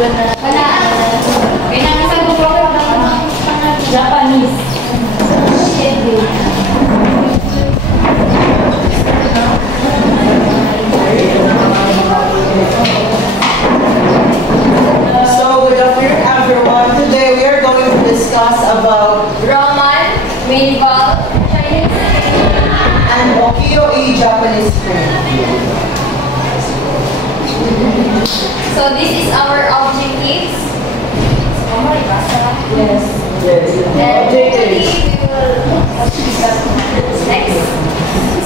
Japanese. So good afternoon everyone. Today we are going to discuss about Roman, medieval, Chinese, and ukiyo-e Japanese print. So this is our objectives. Oh my gosh. Yes. Yes. And hopefully we will next.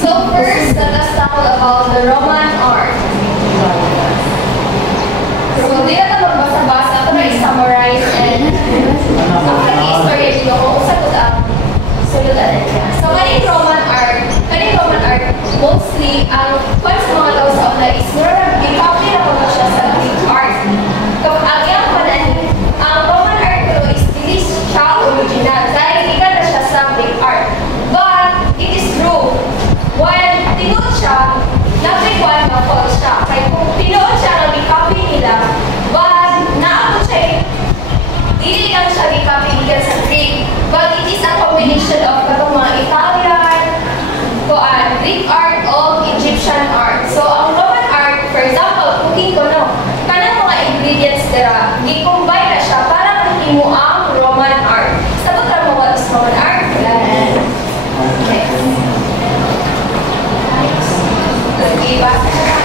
So first, let us talk about the Roman art. So di na ito magbasa-basa. Ito na i-summarize and ang nag-i-story nyo kung sa kudang sulutan niya. So kaning Roman art, mostly ang kung sa mga tao sa una is bikapin na po siya sa Greek art. Ang iyang panahon, ang Roman art pero is hindi siya original dahil ika na siya sa Greek art. But it is true, while tinuod siya, napikuan na po siya. Kaya kung tinuod siya na bikapin nila, but naabot siya, hindi lang siya bikapin nila sa Greek, but it is a combination of katong mga Italian, Greek art o Egyptian art. So, ang Roman art, for example, cooking ko no, kanang mga ingredients dira, i-combine na siya para mahimo ang Roman art. Sabot ra mo what is Roman art? Okay. Okay, basta na.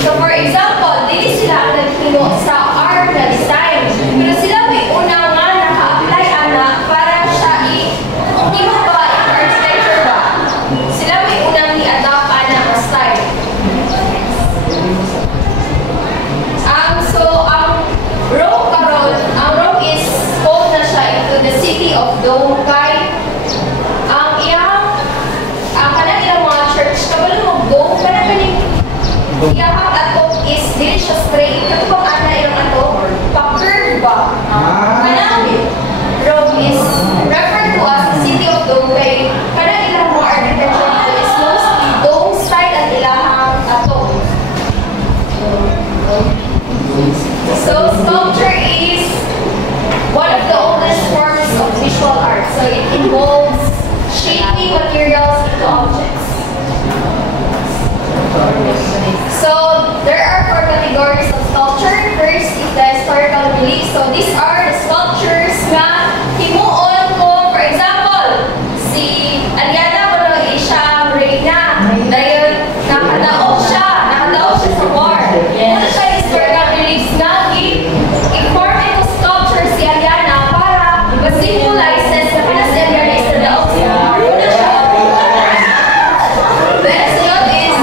So for example, dili sila ang nagtino sa art na design. Pero sila may una nga naka-apply ana para siya i-iba architecture ba. Sila may unang i-adapt ana ang style. So ang Rome karon, ang Rome is called na siya into the city of Dome kay ang kanang ilang mga church kabalo mo Dome kanang kaning iyahang ato is dili siya straight. Katong ana ilang ato, pa-curve ba? Kanang Rome is referred to as the city of Dome kay kanang ilang mga architecture dito is mostly dome style at ilahang ato. So sculpture is one of the oldest forms of visual art. So it involves shaping materials into objects. So there are 4 categories of sculpture. First is the historical belief. So these are the sculptures na himuon ko, for example, si Aliana Mono Isha Reina. Dahil nakadaog siya sa war. Ano siya historical beliefs na i-form into sculpture si Aliana para ma-symbolizes na pala si Aliana is nadaog siya. Una siya. Then sunod is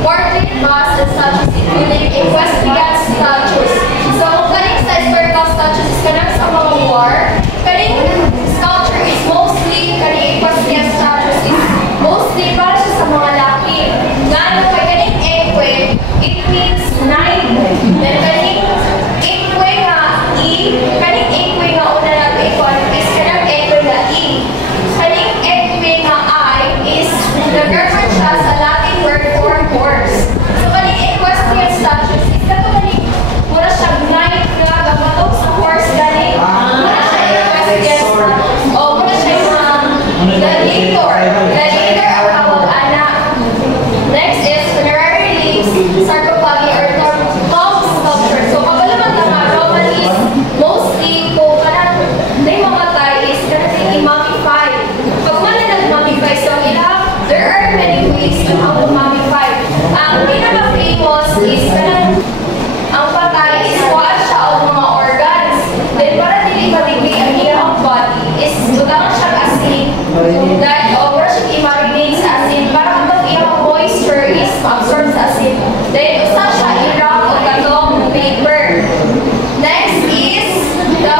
portrait bust and statues including equestrian statues. So kung galing sa historical Gladiator ang tawag anak. Next is funerary reliefs, sarcophagi or tomb sculpture. So kabalo man tama, Roman is mostly kung kanang may mamatay is kanang i-mummify. Pag man na nag-mummify so there are many ways to how to mummify. Ang pinaka-famous is kanang ang patay is kuha siya ang mga organs. Then para dili maligay ang iyang body is butangan siya asin. That wala siya i-marinate sa asin para kapag iyang moisture is ma-absorb sa asin. Then usa siya i-wrap o katong paper. Next is the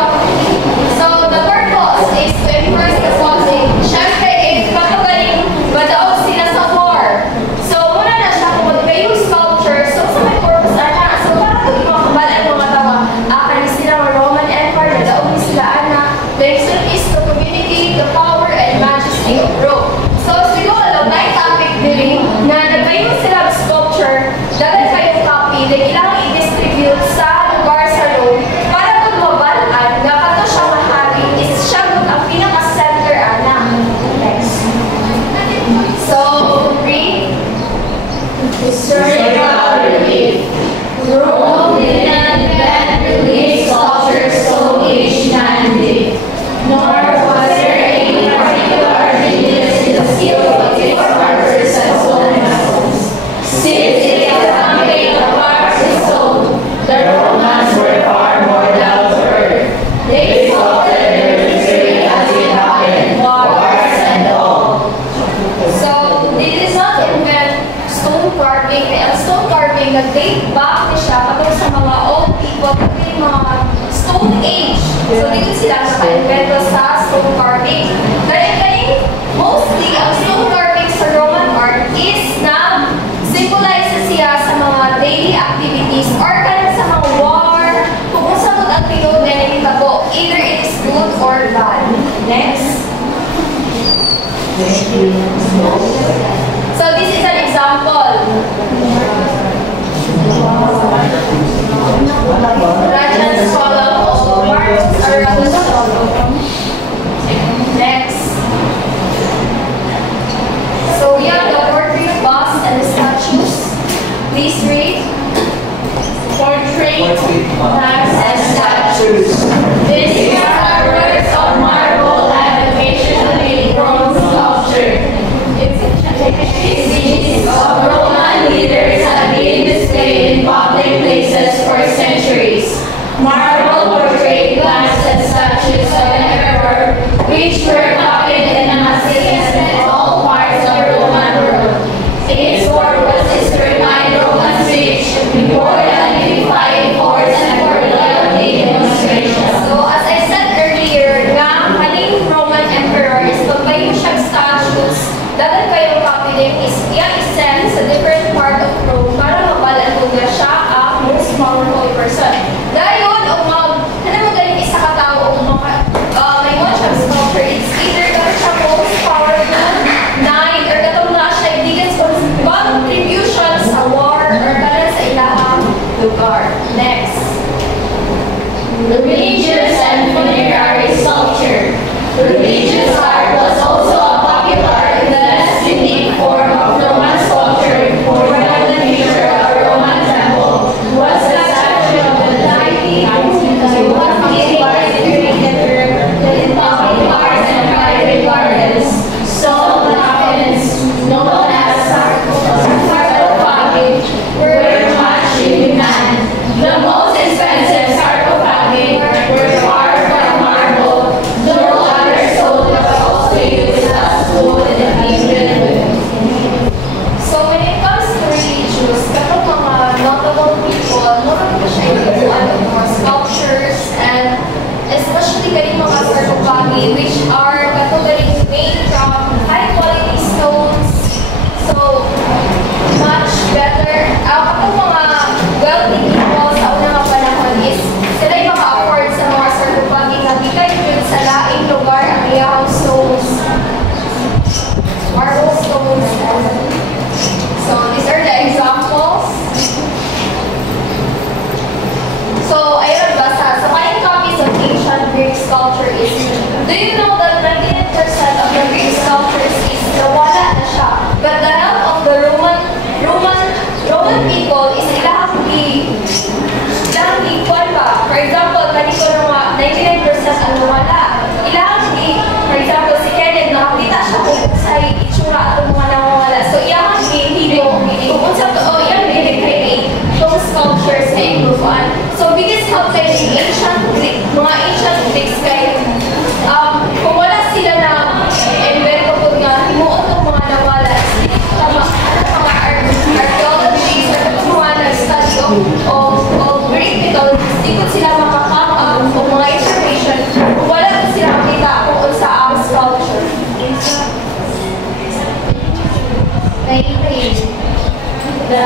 purpose is to enforce the following. Siyempre, if kapagaling madaog sila sa war. So muna na siya kung mag-kayo sculpture. So sa may purpose ana. So para kung makabalaan mga tawa, kanis sila ng Roman Empire, nadaog ni sila ana. The reason is to communicate the power and majesty of Rome. So siguro lang, na topic dili na nagkayo sila sculpture, dapat kayong copy, then kailangan i-distribute sa lugar sa Rome para kung mabalaan, na kato siya mahari, is siya ang pinaka-center ana. Next. So, read. Historical relief. Rome did not invent relief sculpture so each time did. Nor was there any particular genius in the skill of its sculptors and stonemasons. Since it is accompanied the parts of stone, the Romans were far more down to earth. They sculpted their history as it happened, wars and all. So, they did not invent stone carving. Ang stone carving, nag-date back ni siya patungkol sa mga old people, pati mga stone age. So, dito sila naka-invento sa stone carving. Kaya mostly, ang stone carving sa Roman art is na symbolize siya sa mga daily activities or kaya sa mga war, kung saan ang tinod na nilitabo, either it is good or bad. Next. So, this is an example. Trajan's column of Marcus Aurelius' column. Next. So yeah, the portrait bust and the statues. Please read. Portrait bust and statues. These are works of marble and occasionally bronze sculpture. Images of Roman leaders have been displayed in public places for centuries. Marble portrait busts and statues of an emperor, which were copied and amassed in all parts of the Roman world. Its purpose is to remind Romans rich, important, unifying force and for loyalty demonstrations. So as I said earlier, nga kaning Roman emperors, pag may siyang statues, dapat kayong copy din is i-send sa different part of Rome para mabalaan kung na siya ang most powerful person. Dahil yun, ano mo galing isa katao o may one siyang sculpture, it's either gano'n siya most powerful, nine, or katong na siya ibigay sa contribution sa war or gano'n sa ilahang lugar. Next. Religious and funerary sculpture. Religious art was also popular in the less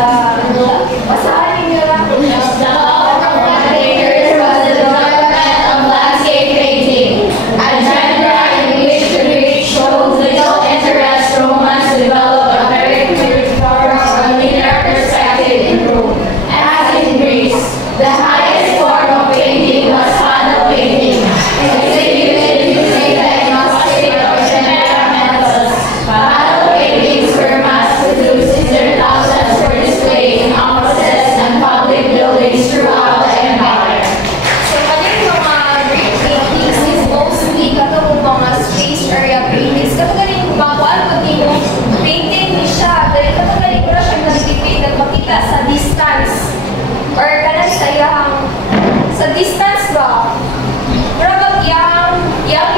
basahan ninyo lang. The Roman painters was the development of landscape painting, a genre in which the Greeks showed little interest. Romans developed a very pictorial and linear perspective in Rome. As in Greece, the highest form of painting was panel painting, executed using the agnostic or generic methods. Panel paintings were mass-produced in their thousands for display in offices and public buildings throughout the empire. So, kaning mga Greek paintings is mostly katong mga space area paintings. Katong galing mga kuwan mo painting ni siya. Dahil katong galing ko na siya nag-depict at makita sa distance. Or kanan sa iyang sa distance ba? Pero pag yang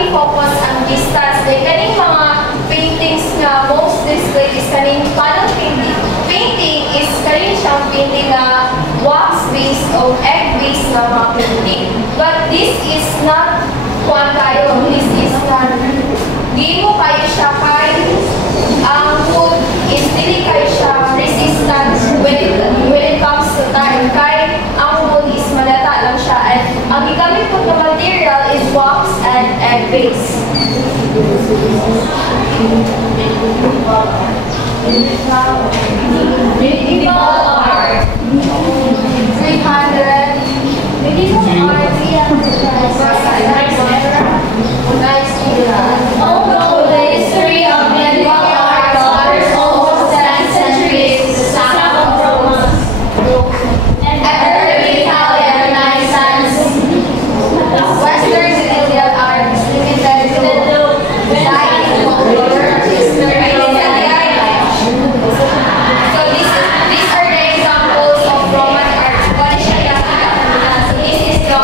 i-focus ang distance. Dahil kaning mga paintings nga most displayed is kaning panel painting. Painting is kanin siyang painting na wax-based o egg-based na mga painting. But this is not kuwan tayo. This is not gimo kayo siya kay ang wood is dili kayo siya resistant when it comes to time. Kay ang wood is malata lang siya. And ang gigamit po na material is wax and egg-based. Medieval art. 300. Medieval art. Although the history of medieval art covers almost 10 centuries, the style of Rome and early Italian Renaissance, Western medieval art is limited to light history. So these are the examples of Roman art. What is siya yung so this is the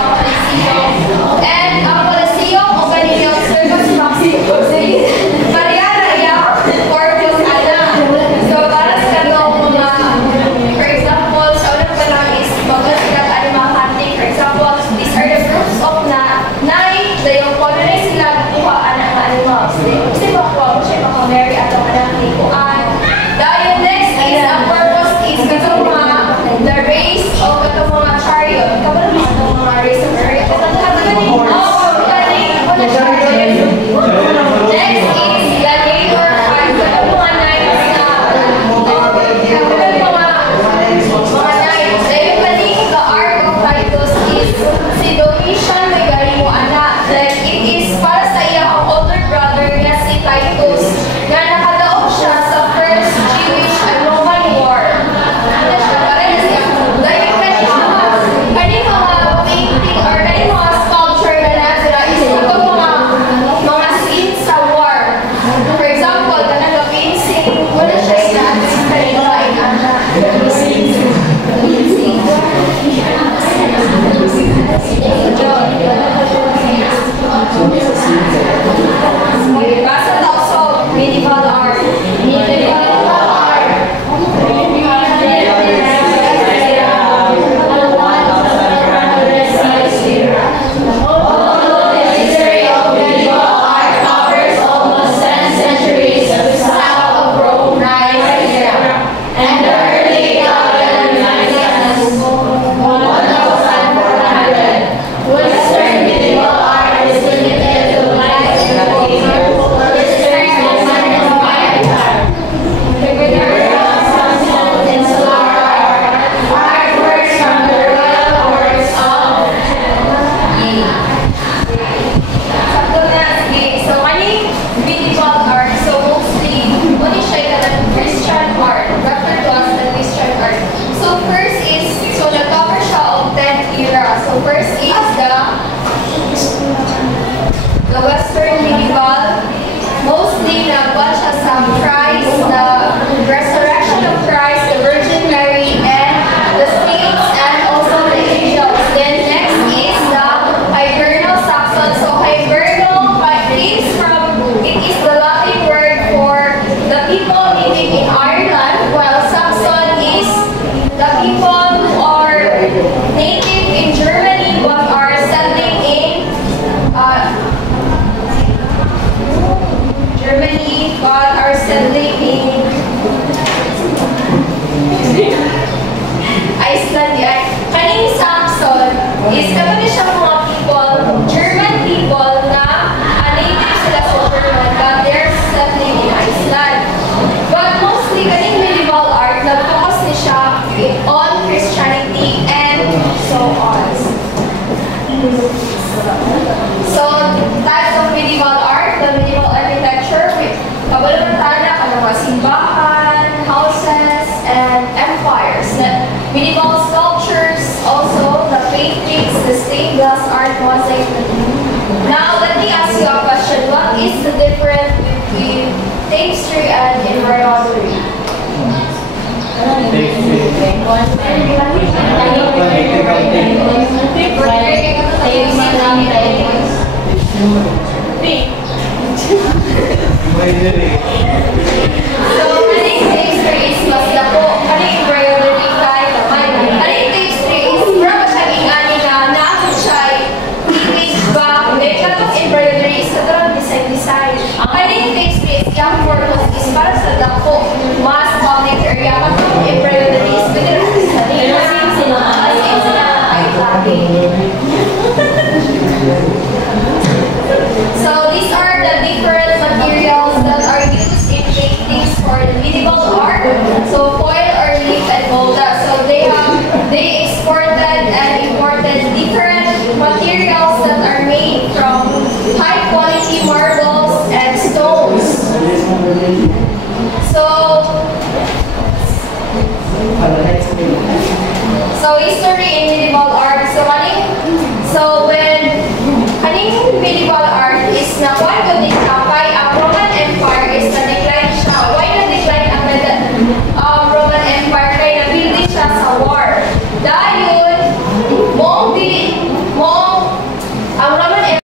So, kaning tapestry is mas dako, kaning embroidery kay kamay. Kaning tapestry is para siya ingani na naabot siya image ba, then katong embroidery is katong design. Kaning tapestry is yung purpose is para sa dako, mas public area. Katong embroidery is pwede rin sa nila. As in sila ay lagi. So these are the different materials that are used in paintings for the medieval art. So foil or leaf and volta. So they exported and imported different materials that are made from high quality marbles and stones. So history in medieval art. So when medieval art is na why would it kay ang Roman Empire is na decline siya. Why na decline ang Roman Empire kay nabuild siya sa war. Dahil ang Roman Empire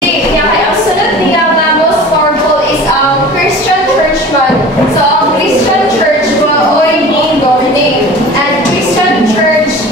niya kay ang sunod niya na most powerful is ang Christian churchman. So ang Christian church maoy ning dominate and Christian church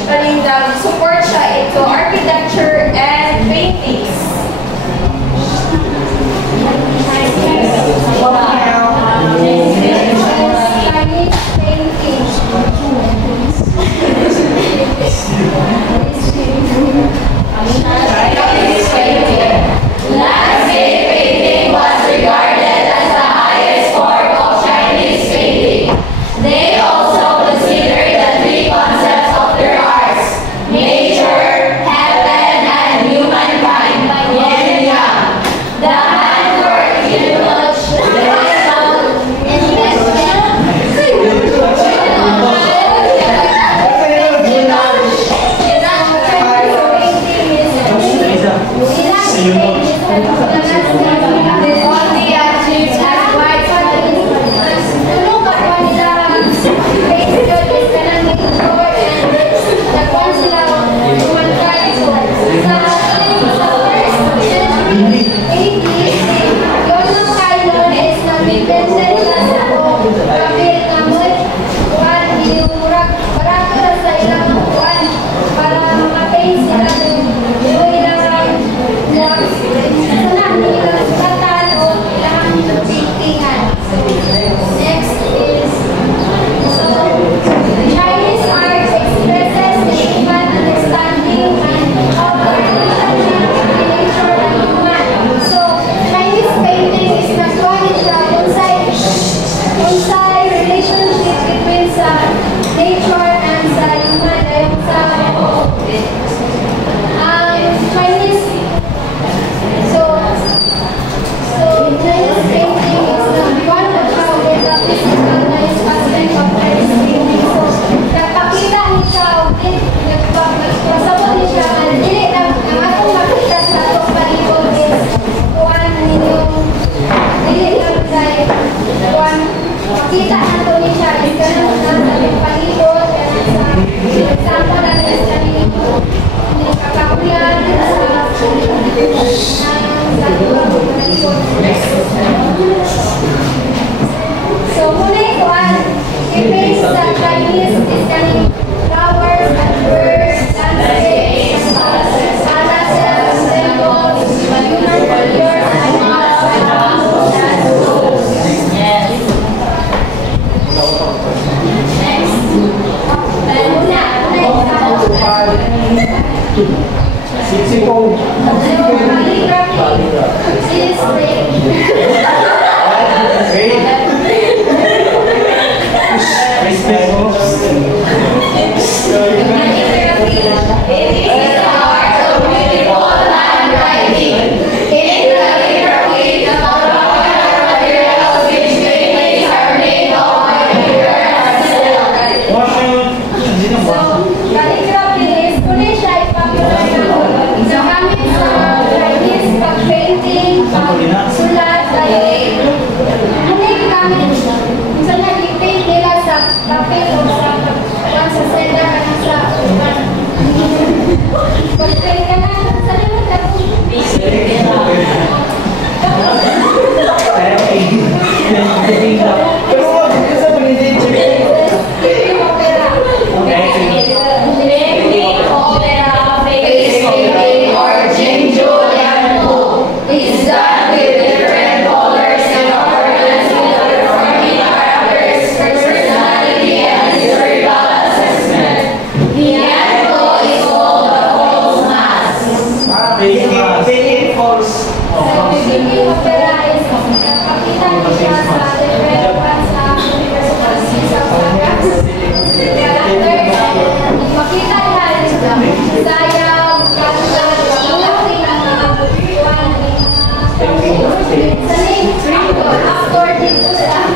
actor dito sa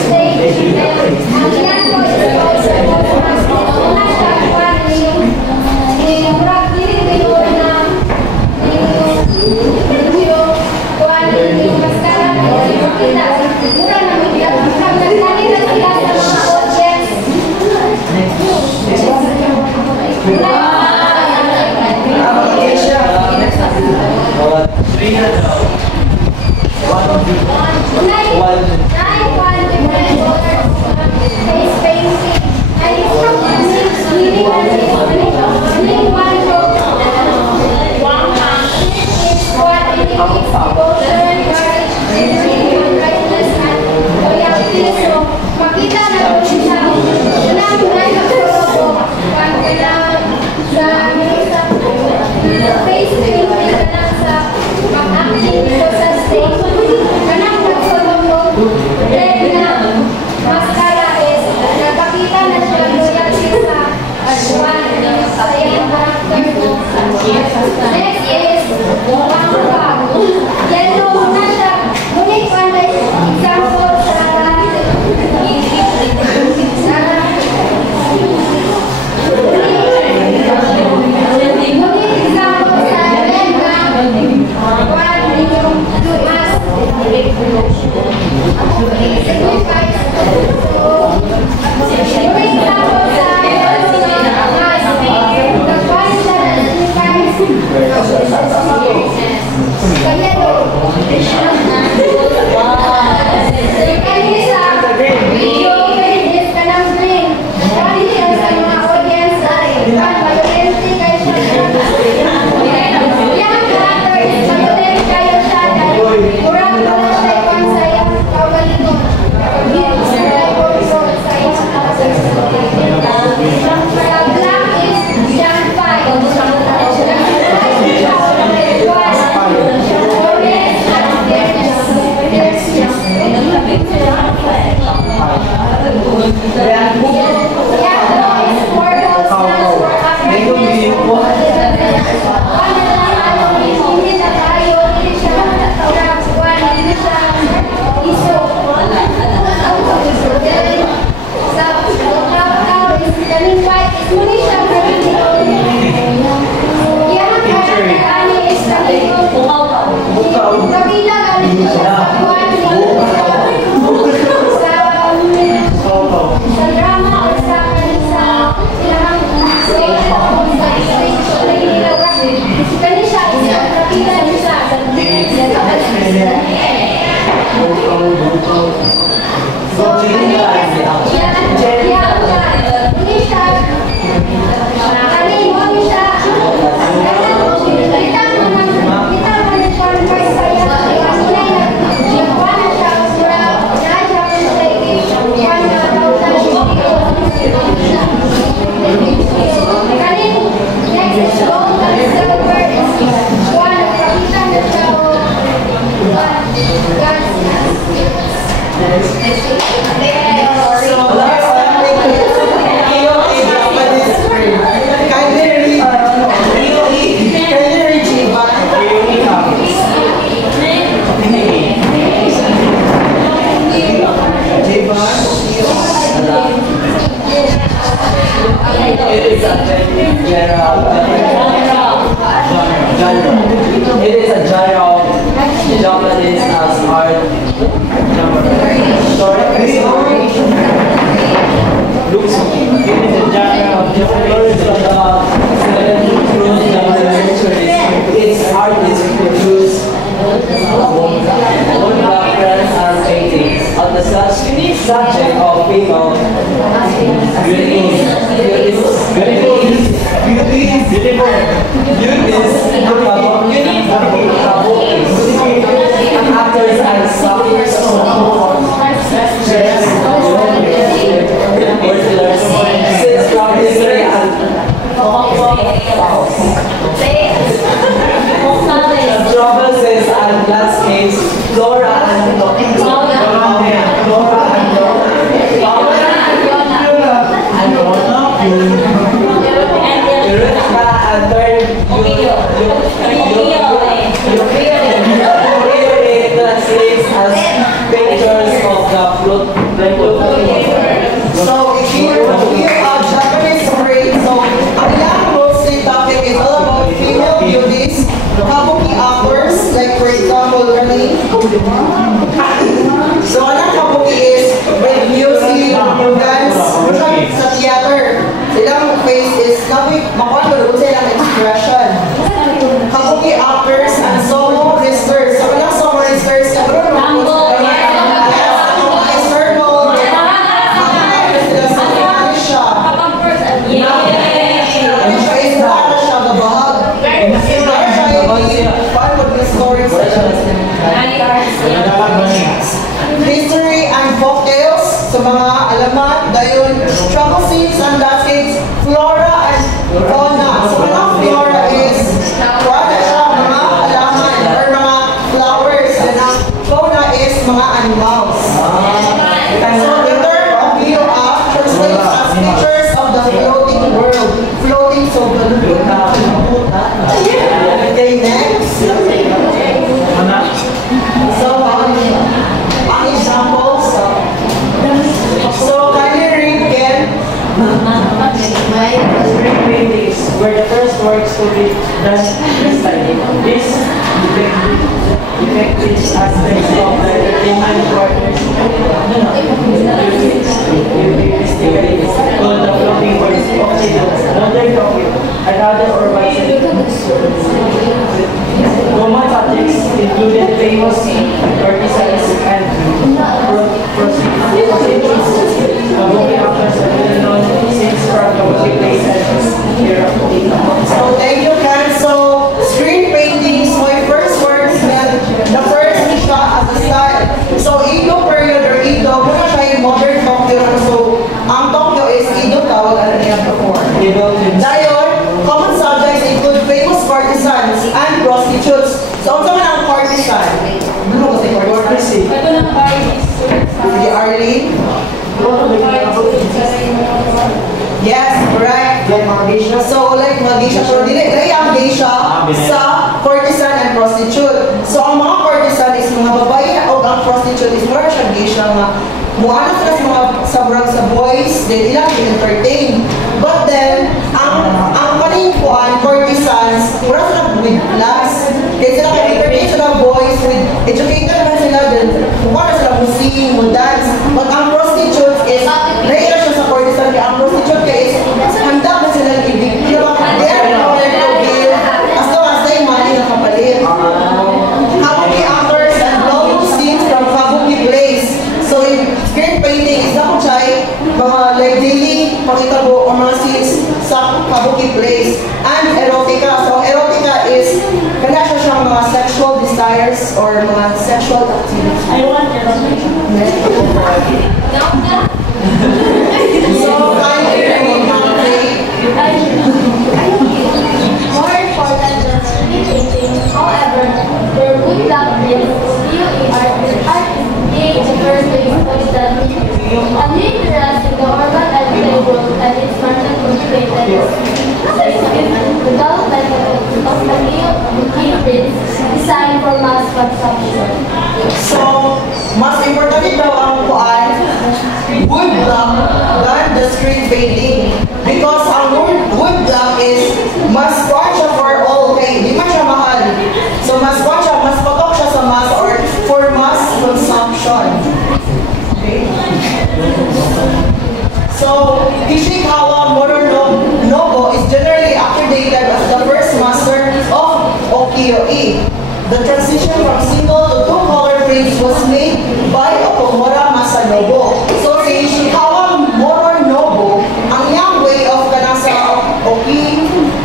stage. Ang ilan po is also mas una siya kuwan yung rock dili ko na yung kuwan yung maskara yung kita mura na mo diya nagtani na sila sa mga audience. Makita na po siya face painting ka sa pag-acting dito sa stage. Kanang nagsulong then na mascara is napakita na siya loyalty sa sa iyang character. Next is pang-pag. Yellow na siya. Ngunit kung example sa subject of people. Actors and singers, since previously Traverses and landscapes, flora and So, ang kabuki is with music, dance, sa theater. Silang face is, makuha ko silang expression. Kabuki actors and solo wrestlers. So, walang solo wrestlers, kabuki history and folktales sa mga alamat, dayon travel scenes and landscapes, flora and fauna. So mga flora is wala siya mga alaman or mga flowers, and ang fauna is mga animals. So the term Okiyoa translates as pictures of the floating world. Floating, so balloon. Okay, next. So, ang examples. So, can you read again? Spring paintings were the first works to be done this time. This effective aspects of the entertainment quarters called the floating works of London Tokyo and other urban Roman subjects included famous artisans and prostitutes, movie actors and well-known scenes from the movie place and Europe. So, thank you, Ken. So, screen paintings, my first works, the first siya as a style. So, Edo period or Edo, muna siya yung modern Tokyo. So, ang Tokyo is Edo tawag ano niya before. Dayon, common subjects include famous partisans and prostitutes. So, unsa man ang partisan? Ano kasi partisan? Ito ng Barbie. Sige, Arlene? Yes, correct. Like mga geisha. So, like mga geisha. So, dili ang geisha sa courtesan and prostitute. So, ang mga courtesan is mga babae o ang prostitute is more siya geisha nga muana sila sa mga sabrag sa boys, then ilang entertain. But then, ang paningkuan, courtesans, mura sila with class. Kaya sila entertain sila boys with educated naman sila, then muana sila mo sing, mo dance. But ang prostitute is, nahira siya sa courtesan, kaya ang prostitute kaya is, handa na sila ibig. They are prepared to give as long as they money na kapalit. Kabuki actors and global scenes from Kabuki Place. So, in screen painting is na siya mga like daily pakitabo o mga scenes sa Kabuki Place. And erotica. So, erotica is kanya siya siyang mga sexual desires or mga sexual activities. I want erotica. So, kindly read mga play. More important than screen painting, however, their good luck is artists create the first place of study. A new interest in the urban and playworld and its market concentrated the development of the new keyprints designed for mass consumption. So, mas importante daw ang kuan, wood block than the screen painting. Because ang wood block is mas kuan siya for all day. Di man siya mahal. So, mas kuan siya, mas patok siya sa mass or for mass consumption. Okay? So, Ishikawa Moronobu is generally accredited as the first master of ukiyo-e. The transition from single to two-color prints was made by Okumura Masanobu. So, si Ishikawa Moronobu, ang iyang way of kanang sa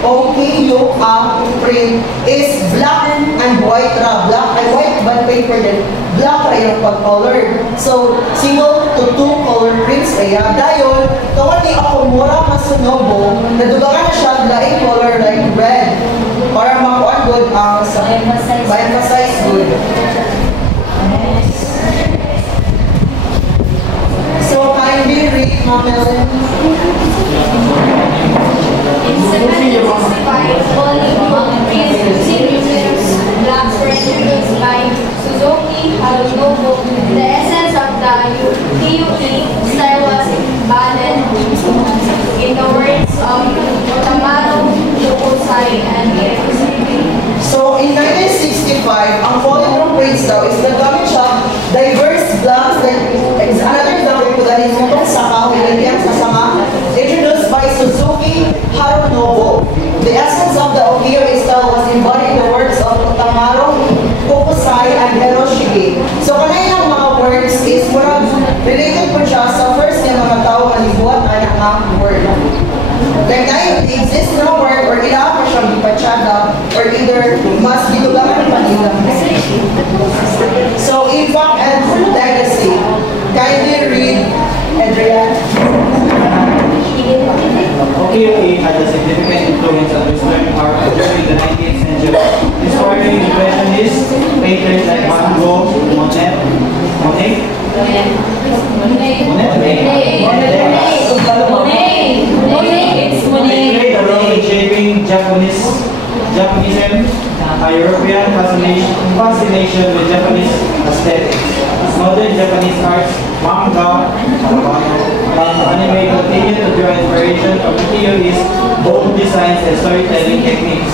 ukiyo-a print is black and white black and white bond paper din. Black ra yung pag-colored. So, single to two-color prints kaya. Dayon, tawag ni Okumura Masanobu, nadugangan na siya laing color like red. Para makuan good ang by-emphasize good. So, kindly read, Ma'am Ellen. In 1765, volume series blocks were introduced by Suzuki Harunobu. The essence of the ukiyo-e style was embodied in the words of Otamaro Yokozai and So, in 1965, Like tayo, they exist in our work or kailangan pa siyang ipatsyada or either mas gilugahan pa nila. So, impact and legacy. Kindly read, Adrian. OKOA had a significant influence on Western art during the 19th century, inspiring impressionists, painters like Van Gogh, Monet, They played a role in shaping Japanism, a European fascination with Japanese aesthetics. Modern Japanese arts, manga, and anime continue to draw inspiration from Ukiyo-e's bold designs and storytelling techniques.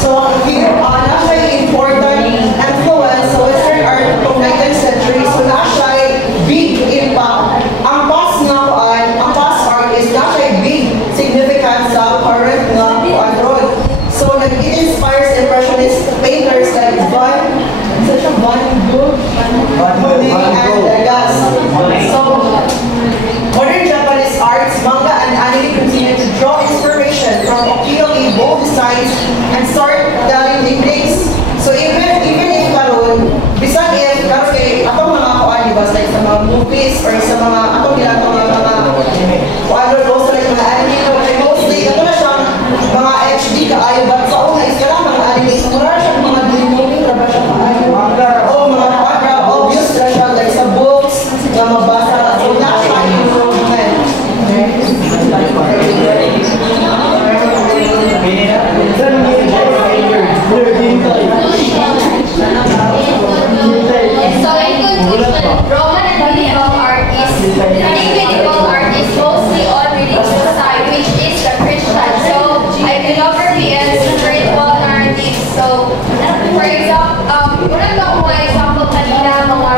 So, here, nasa important influence sa Western art ng 19th century. So, nasa big impact. Ang past art is nasa big significance sa current nga kuan. So, it inspires impressionist painters like Van Gogh, Monet, and Degas. So, modern Japanese arts, manga, and anime continue to draw inspiration from ukiyo-e bold designs and storytelling techniques. So, even if karon, bisan if karon kay atong mga kuan di ba like sa mga movies or sa mga atong ginatong mga kuan also like mga anime or mostly ato na siyang mga HD kaayo but sa una is kailangan mga anime so mura siyang mga movie ra ba siya kaayo o mga kuan obvious ra siya like sa books nga mabasa so na siya improvement. So in conclusion, Roman and medieval art is mostly on religious side, which is the Christian. So iconography and spiritual narrative. So for example, una lang mga example kanina, mga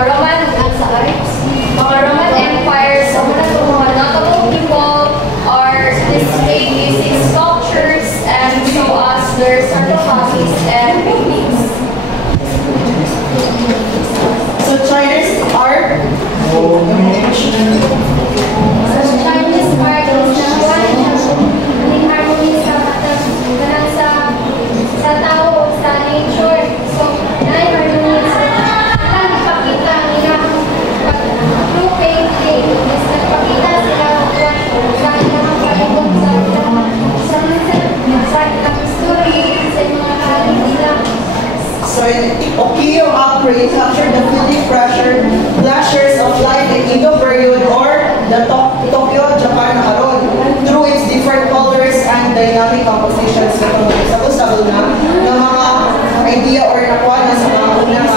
Roman empires, so una lang mga notable people are displayed using sculptures and so as their sarcophagus and paintings. So Chinese art, Chinese art is yung harmony sa tao, sa nature. So, harmony nagpakita nila through painting. Nagpakita sila sa ilang palibot sa ilang story, sa mga kalit nila. so ukiyo opera captured the fleeting pleasures of life in Edo period or the Tokyo, Japan karon through its different colors and dynamic compositions. Sa una ng mga idea or nakuha na sa mga unang